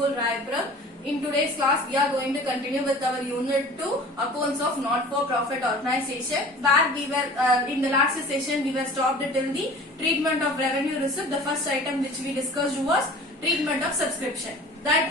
School Raipur. In today's class, we are going to continue with our Unit 2, Accounts of Not-for-Profit Organization, where we were, in the last session, we were stopped till the treatment of revenue receipt. The first item which we discussed was treatment of subscription.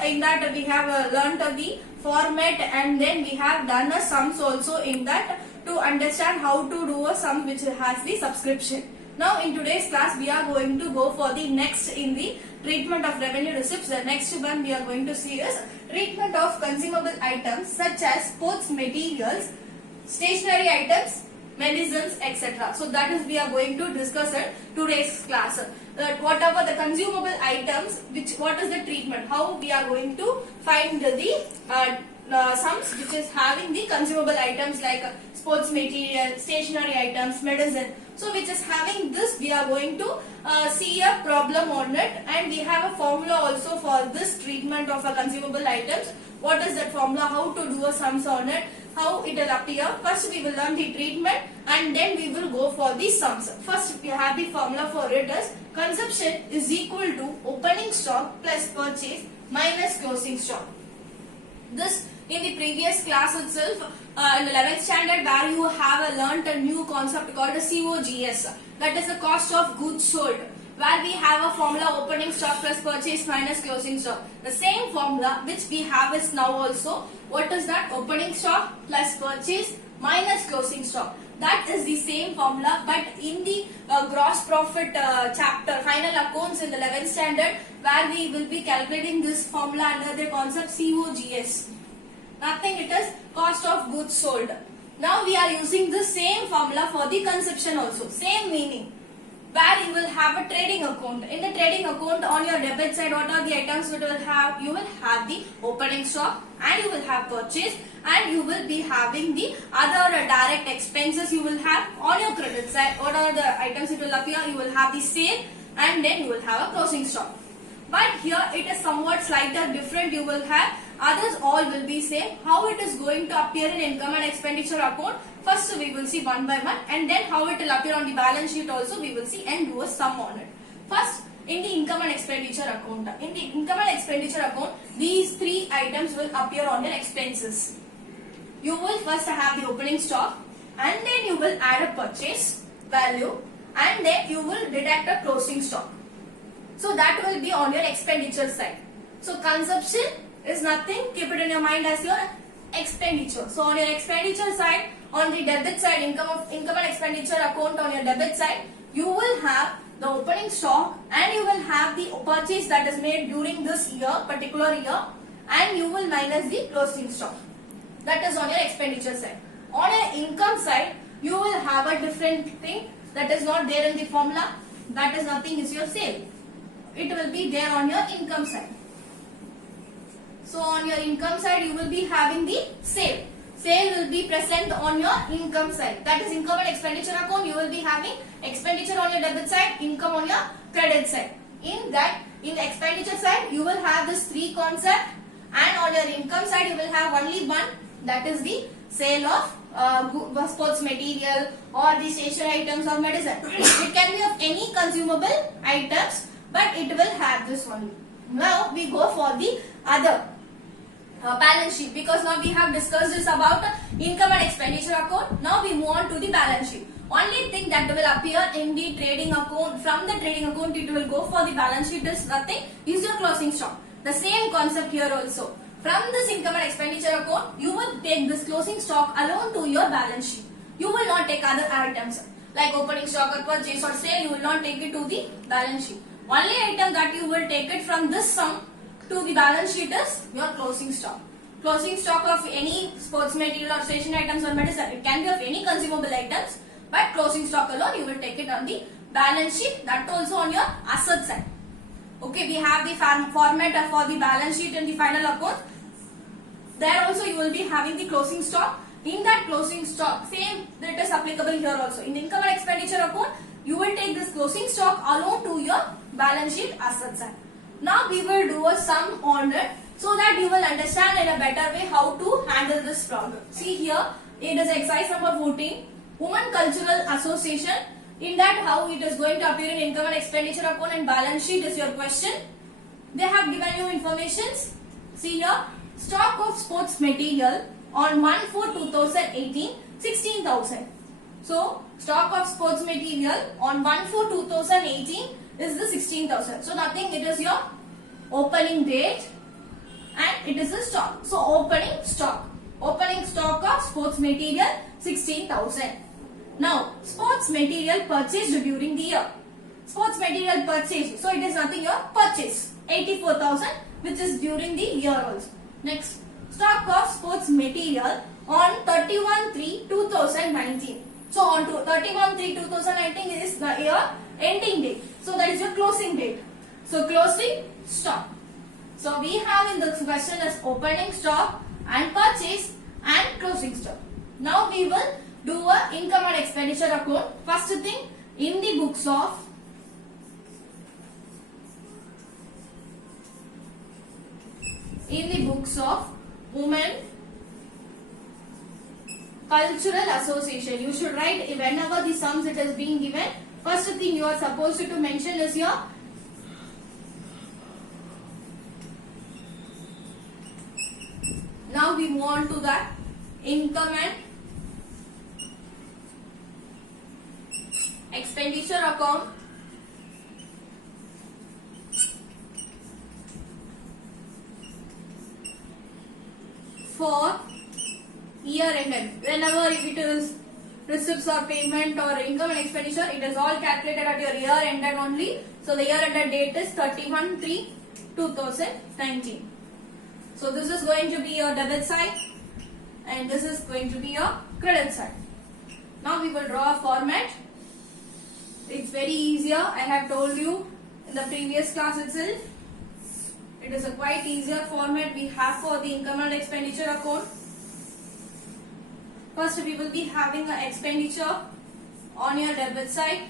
In that we have learnt the format, and then we have done a sums also in that to understand how to do a sum which has the subscription. Now in today's class we are going to go for the next in the treatment of revenue receipts. The next one we are going to see is treatment of consumable items such as sports materials, stationery items, medicines, etc. So that is we are going to discuss in today's class. Whatever the consumable items, what is the treatment, how we are going to find the sums which is having the consumable items like sports material, stationery items, medicine. So which is having this, we are going to see a problem on it, and we have a formula also for this treatment of a consumable items. What is that formula, how to do a sums on it, how it will appear. First we will learn the treatment and then we will go for the sums. First we have the formula for it as consumption is equal to opening stock plus purchase minus closing stock. This in the previous class itself, in the 11th standard, where you have learnt a new concept called a COGS, that is the cost of goods sold, where we have a formula opening stock plus purchase minus closing stock. The same formula which we have is now also, what is that? Opening stock plus purchase minus closing stock. That is the same formula, but in the gross profit chapter, final accounts in the 11th standard, where we will be calculating this formula under the concept COGS. Nothing, it is cost of goods sold. Now we are using the same formula for the consumption also, same meaning, where you will have a trading account. In the trading account, on your debit side, what are the items you will have? You will have the opening stock, and you will have purchase, and you will be having the other direct expenses you will have. On your credit side, what are the items it will appear? You will have the sale, and then you will have a closing stock. But here it is somewhat slighter different. You will have others, all will be same. How it is going to appear in income and expenditure account? First we will see one by one, and then how it will appear on the balance sheet also we will see, and do a sum on it. First, in the income and expenditure account. In the income and expenditure account, these three items will appear on your expenses. You will first have the opening stock, and then you will add a purchase value, and then you will deduct a closing stock. So that will be on your expenditure side. So consumption is nothing, keep it in your mind as your expenditure. So on your expenditure side, on the debit side, income and expenditure account on your debit side, you will have the opening stock, and you will have the purchase that is made during this year, particular year, and you will minus the closing stock. That is on your expenditure side. On your income side, you will have a different thing that is not there in the formula. That is nothing, is your sale. It will be there on your income side. So on your income side, you will be having the sale. Sale will be present on your income side. That is income and expenditure account. You will be having expenditure on your debit side, income on your credit side. In that, in the expenditure side, you will have this three concept, and on your income side, you will have only one. That is the sale of sports material or the stationery items or medicine. It can be of any consumable items, but it will have this one. Now we go for the other balance sheet, because now we have discussed this about income and expenditure account. Now we move on to the balance sheet. Only thing that will appear in the trading account, from the trading account it will go for the balance sheet is nothing, is your closing stock. The same concept here also. From this income and expenditure account, you will take this closing stock alone to your balance sheet. You will not take other items like opening stock or purchase or sale. You will not take it to the balance sheet. Only item that you will take it from this sum to the balance sheet is your closing stock. Closing stock of any sports material or stationery items or medicine. It can be of any consumable items, but closing stock alone you will take it on the balance sheet. That also on your asset side. Okay, we have the format for the balance sheet and the final account. There also you will be having the closing stock. In that closing stock, same that is applicable here also. In income and expenditure account, you will take this closing stock alone to your balance sheet asset side. Now we will do a sum on it, so that you will understand in a better way how to handle this problem. See here, it is exercise number 14, Women Cultural Association. In that, how it is going to appear in income and expenditure account and balance sheet is your question. They have given you informations. See here, stock of sports material on 1/4/2018, 16,000. So stock of sports material on 1/4/2018 is the 16,000. So nothing, it is your opening date and it is a stock. So opening stock of sports material 16,000. Now sports material purchased during the year. Sports material purchased. So it is nothing, your purchase 84,000, which is during the year also. Next, stock of sports material on 31/3/2019. So on to 31/3/2019 is the year ending date. So that is your closing date. So closing stock. So we have in the question as opening stock and purchase and closing stock. Now we will do a income and expenditure account. First thing, in the books of Women Cultural Association, you should write whenever the sums it is being given. First thing you are supposed to mention is your Now we move on to that income and expenditure account. For year ended, whenever it is receipts or payment or income and expenditure, it is all calculated at your year ended only. So the year ended date is 31/3/2019. So this is going to be your debit side and this is going to be your credit side. Now we will draw a format. It's very easier. I have told you in the previous class itself. It is a quite easier format we have for the income and expenditure account. First we will be having an expenditure on your debit side.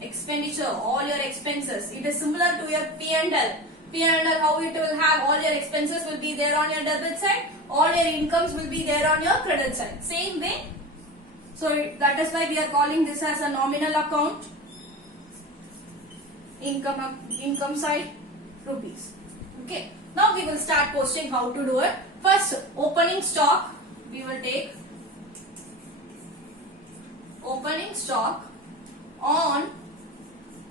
Expenditure, all your expenses. It is similar to your P&L. P&L, how it will have all your expenses will be there on your debit side. All your incomes will be there on your credit side. Same way. So that is why we are calling this as a nominal account. Income side, rupees. Okay. Now we will start posting how to do it. First, opening stock. We will take opening stock on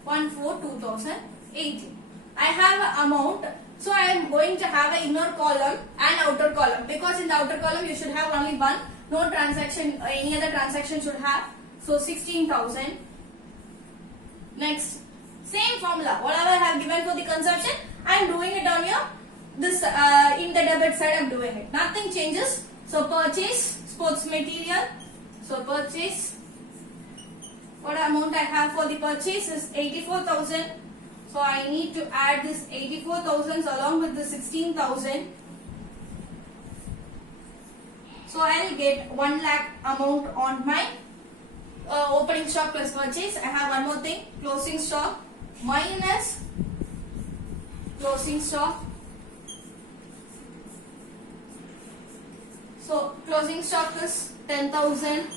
1/4/2018. I have an amount, so I am going to have an inner column and outer column, because in the outer column you should have only one, no transaction, any other transaction should have. So 16,000. Next, same formula, whatever I have given for the consumption, I am doing it on your this in the debit side. I am doing it. Nothing changes. So purchase sports material. So purchase. What amount I have for the purchase is 84,000. So I need to add this 84,000 along with the 16,000. So I will get 1 lakh amount on my opening stock plus purchase. I have one more thing, closing stock minus closing stock. So closing stock is 10,000.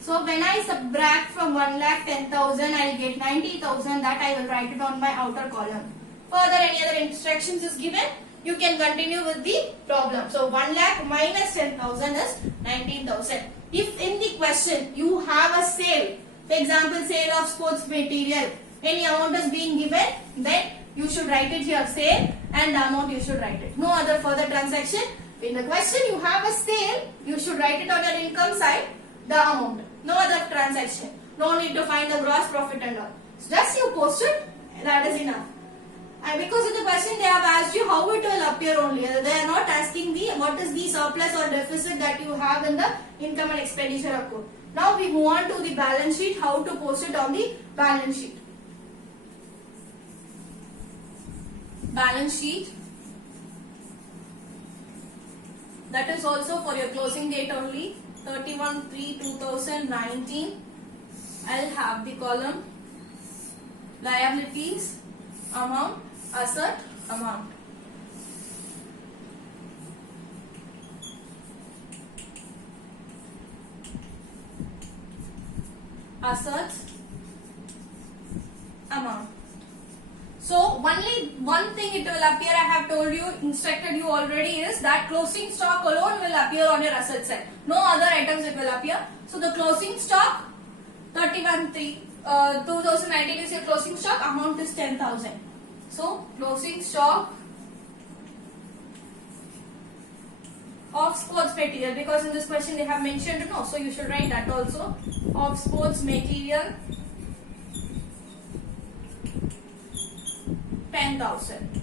So when I subtract from 1 lakh 10,000, I will get 90,000. That I will write it on my outer column. Further, any other instructions is given, you can continue with the problem. So 1 lakh minus 10,000 is 19,000. If in the question you have a sale, for example sale of sports material, any amount is being given, then you should write it here, sale, and the amount you should write it. No other further transaction. In the question you have a sale, you should write it on your income side, the amount. No other transaction. No need to find the gross profit and all. So just you post it, that is enough. And because of the question they have asked you how it will appear only. They are not asking the what is the surplus or deficit that you have in the income and expenditure account. Now we move on to the balance sheet, how to post it on the balance sheet. Balance sheet. That is also for your closing date only. 31/3/2019. I'll have the column liabilities amount, asset amount. Assets amount. So only one thing it will appear, I have told you, instructed you already, is that closing stock alone will appear on your asset side. No other items it will appear. So the closing stock 2019 is your closing stock, amount is 10,000. So closing stock of sports material, because in this question they have mentioned no, so you should write that also. Of sports material 10,000.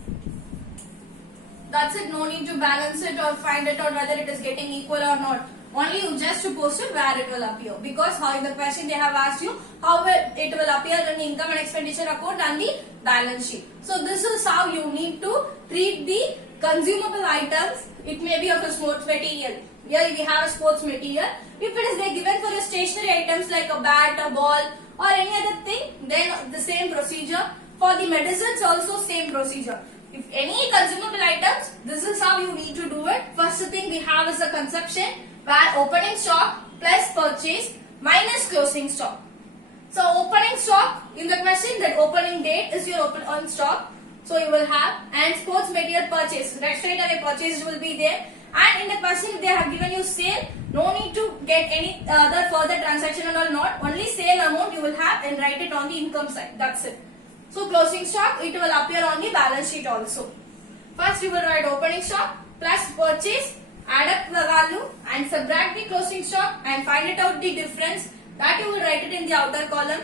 That's it. No need to balance it or find it out whether it is getting equal or not. Only you just to post it where it will appear, because how in the question they have asked you how it will appear in the income and expenditure account and the balance sheet. So this is how you need to treat the consumable items. It may be of a sports material. Here we have a sports material. If it is given for your stationary items like a bat, a ball or any other thing, then the same procedure. For the medicines also same procedure. If any consumable items, this is how you need to do it. First thing we have is a conception where opening stock plus purchase minus closing stock. So opening stock, in the question that opening date is your open stock. So you will have, and sports material purchase, straight away purchase will be there. And in the question if they have given you sale, no need to get any other further transaction or not. Only sale amount you will have and write it on the income side. That's it. So closing stock, it will appear on the balance sheet also. First you will write opening stock plus purchase, add up the value and subtract the closing stock and find it out the difference. That you will write it in the outer column.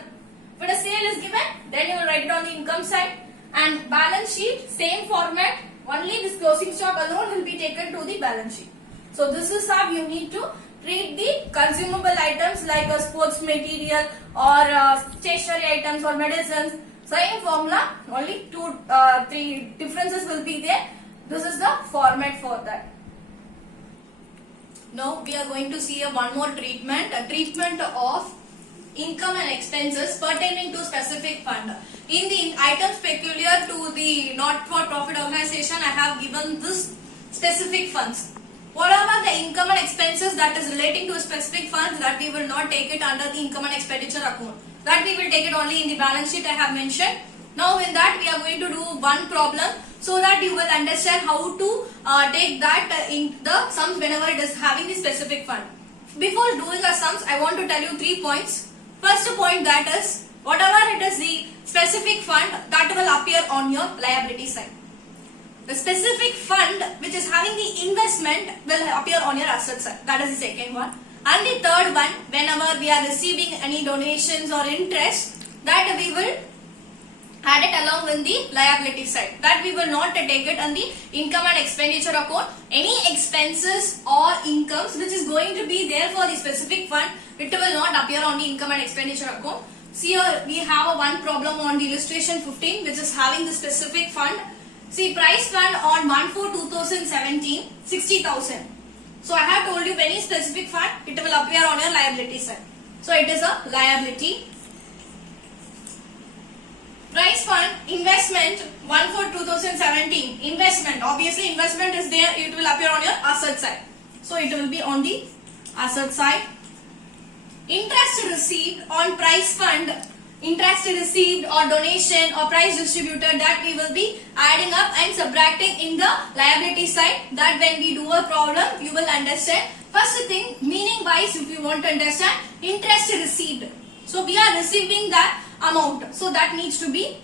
If a sale is given, then you will write it on the income side. And balance sheet, same format, only this closing stock alone will be taken to the balance sheet. So this is how you need to treat the consumable items like a sports material or stationery items or medicines. Same formula, only 3 differences will be there. This is the format for that. Now we are going to see one more treatment, a treatment of income and expenses pertaining to specific fund. In the items peculiar to the not-for-profit organization, I have given this specific funds. Whatever the income and expenses that is relating to a specific fund, that we will not take it under the income and expenditure account. That we will take it only in the balance sheet I have mentioned. Now in that we are going to do one problem so that you will understand how to take that in the sums whenever it is having the specific fund. Before doing the sums, I want to tell you 3 points. First point, that is whatever it is the specific fund that will appear on your liability side. The specific fund which is having the investment will appear on your asset side. That is the second one. And the third one, whenever we are receiving any donations or interest, that we will add it along with the liability side. That we will not take it on the income and expenditure account. Any expenses or incomes which is going to be there for the specific fund, it will not appear on the income and expenditure account. See here we have one problem on the illustration 15 which is having the specific fund. See, price fund on 1/4/2017, 60,000. So I have told you any specific fund, it will appear on your liability side. So it is a liability. Price fund, investment, 1/4/2017, investment. Obviously investment is there, it will appear on your asset side. So it will be on the asset side. Interest received on price fund, interest received or donation or price distributed, that we will be adding up and subtracting in the liability side. That when we do a problem, you will understand. First thing, meaning wise, if you want to understand, interest received. So we are receiving that amount. So that needs to be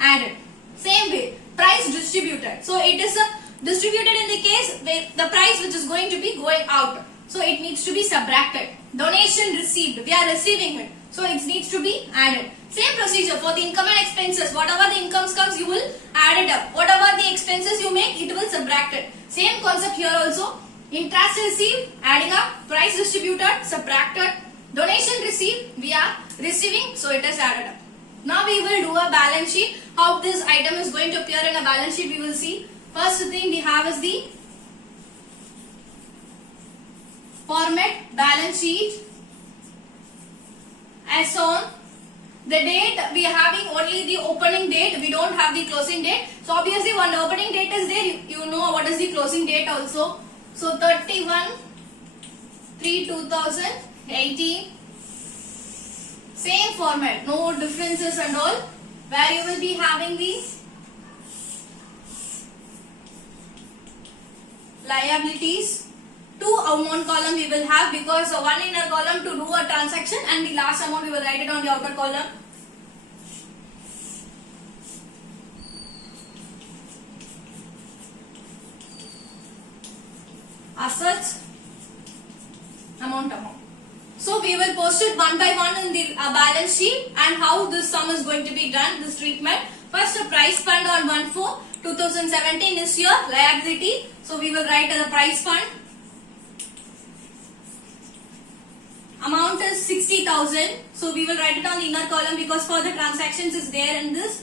added. Same way, price distributed. So it is distributed in the case where the price which is going to be going out. So it needs to be subtracted. Donation received, we are receiving it. So it needs to be added. Same procedure for the income and expenses. Whatever the incomes comes, you will add it up. Whatever the expenses you make, it will subtract it. Same concept here also. Interest received, adding up. Price distributed, subtracted. Donation received, we are receiving, so it is added up. Now we will do a balance sheet. How this item is going to appear in a balance sheet, we will see. First thing we have is the format balance sheet. As on the date, we are having only the opening date, we don't have the closing date. So obviously when the opening date is there, you know what is the closing date also. So 31/3/2018. Same format, no differences and all. Where you will be having the liabilities. Two amount column we will have, because one inner column to do a transaction and the last amount we will write it on the outer column. Assets, amount. So we will post it one by one in the balance sheet, and how this sum is going to be done, this treatment. First, a price fund on 1/4/2017 is your liability. So we will write the price fund. Amount is 60,000. So we will write it on the inner column because further transactions is there in this.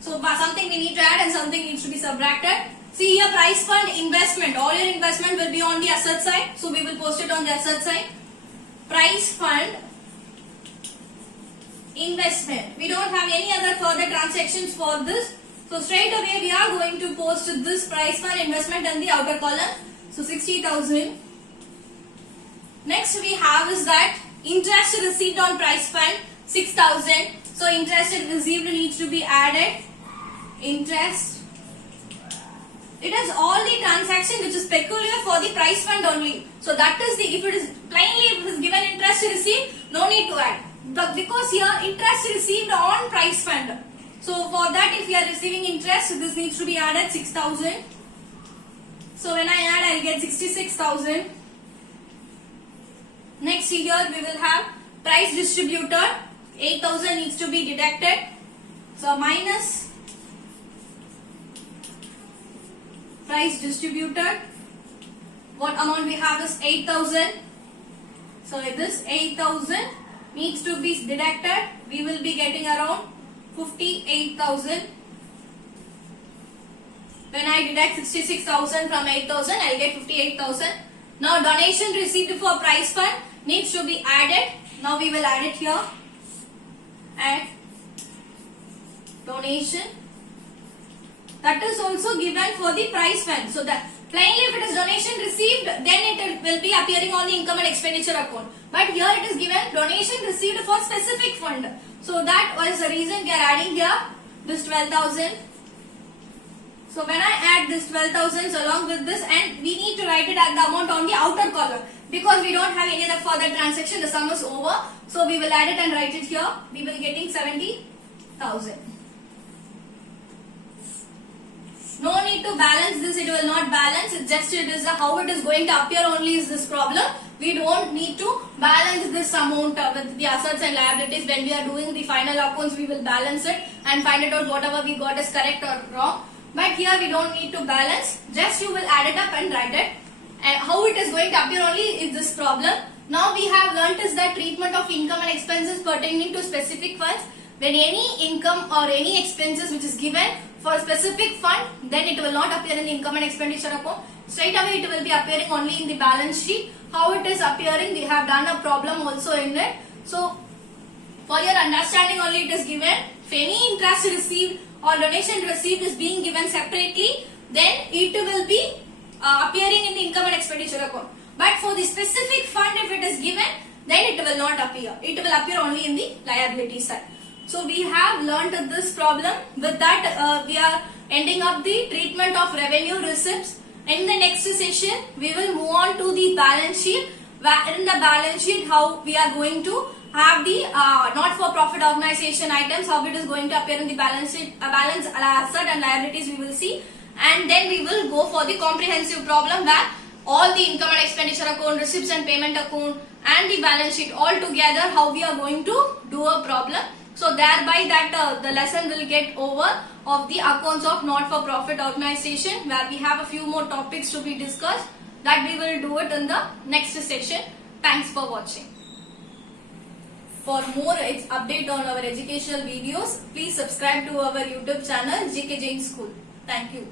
So something we need to add and something needs to be subtracted. See here, price fund investment. All your investment will be on the asset side. So we will post it on the asset side. Price fund investment. We don't have any other further transactions for this. So straight away we are going to post this price fund investment in the outer column. So 60,000. Next we have is that interest received on price fund 6,000. So interest received needs to be added. Interest. It is all the transaction which is peculiar for the price fund only. So that is the, if it is plainly if it is given interest received, no need to add. But because here interest received on price fund. So for that, if we are receiving interest, this needs to be added 6,000. So when I add, I will get 66,000. Next here we will have price distributor. 8,000 needs to be deducted. So minus price distributed. What amount we have is 8,000. So this 8,000 needs to be deducted. We will be getting around 58,000. When I deduct 66,000 from 8,000, I will get 58,000. Now donation received for price fund needs to be added. Now we will add it here. Add donation. That is also given for the price fund. So that plainly if it is donation received, then it will be appearing on the income and expenditure account. But here it is given donation received for specific fund. So that was the reason we are adding here this 12,000. So when I add this 12,000 along with this, and we need to write it as the amount on the outer column, because we don't have any other further transaction, the sum is over. So we will add it and write it here. We will be getting 70,000. No need to balance this, it will not balance. It's just it is how it is going to appear only is this problem. We don't need to balance this amount with the assets and liabilities. When we are doing the final accounts, we will balance it and find it out whatever we got is correct or wrong. But here we don't need to balance. Just you will add it up and write it. And how it is going to appear only is this problem. Now we have learnt is that treatment of income and expenses pertaining to specific funds. When any income or any expenses which is given for a specific fund, then it will not appear in the income and expenditure account. Straight away it will be appearing only in the balance sheet. How it is appearing, we have done a problem also in it. So for your understanding only it is given. If any interest received or donation received is being given separately, then it will be appearing in the income and expenditure account. But for the specific fund, if it is given, then it will not appear. It will appear only in the liability side. So we have learnt this problem. With that, we are ending up the treatment of revenue receipts. In the next session, we will move on to the balance sheet. In the balance sheet, how we are going to have the not-for-profit organization items, how it is going to appear in the balance sheet, balance asset and liabilities we will see. And then we will go for the comprehensive problem where all the income and expenditure account, receipts and payment account and the balance sheet all together, how we are going to do a problem. So thereby that the lesson will get over of the accounts of not-for-profit organization, where we have a few more topics to be discussed. That we will do it in the next session. Thanks for watching. For more update on our educational videos, please subscribe to our YouTube channel GK Jain School. Thank you.